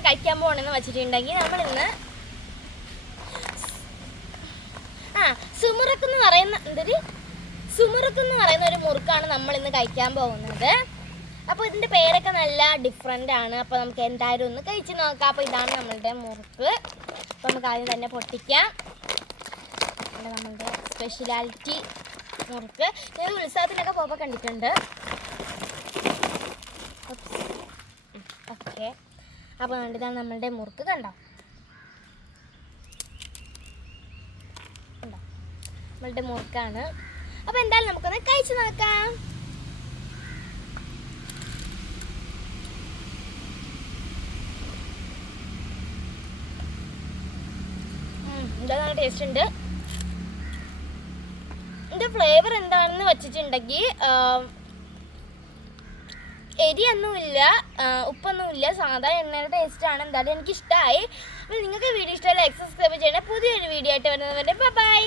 എന്താണ് കഴിക്കാൻ പോകണമെന്ന് വെച്ചിട്ടുണ്ടെങ്കിൽ നമ്മളിന്ന് സുമുറുക്കെന്ന് പറയുന്ന ഒരു മുറുക്കാണ് നമ്മളിന്ന് കഴിക്കാൻ പോകുന്നത്. അപ്പോൾ ഇതിൻ്റെ പേരൊക്കെ നല്ല ഡിഫറെൻ്റ് ആണ്. അപ്പോൾ നമുക്ക് എന്തായാലും ഒന്ന് കഴിച്ച് നോക്കാം. അപ്പോൾ ഇതാണ് നമ്മളുടെ മുറുക്ക്. അപ്പോൾ നമുക്ക് ആദ്യം തന്നെ പൊട്ടിക്കാം. നമ്മളുടെ സ്പെഷ്യലാലിറ്റി മുറുക്ക് ഞാൻ ഉത്സവത്തിനൊക്കെ പോകുമ്പോൾ കണ്ടിട്ടുണ്ട്. ഓക്കെ, അപ്പോൾ ഇതാണ് നമ്മളുടെ മുറുക്ക്. കണ്ടോ നമ്മളുടെ മുറുക്കാണ്. അപ്പോൾ എന്തായാലും നമുക്കൊന്ന് കഴിച്ച് നോക്കാം. എന്താ നല്ല ടേസ്റ്റ് ഉണ്ട്. ഇതിൻ്റെ ഫ്ലേവർ എന്താണെന്ന് വെച്ചിട്ടുണ്ടെങ്കിൽ എരിയൊന്നുമില്ല, ഉപ്പൊന്നുമില്ല, സാധാ എണ്ണയുടെ ടേസ്റ്റാണ്. എന്തായാലും എനിക്കിഷ്ടമായി. അപ്പോൾ നിങ്ങൾക്ക് വീഡിയോ ഇഷ്ടമല്ല സബ്സ്ക്രൈബ് ചെയ്യണം. പുതിയൊരു വീഡിയോ ആയിട്ട് വരുന്നത് വരെ ബൈ.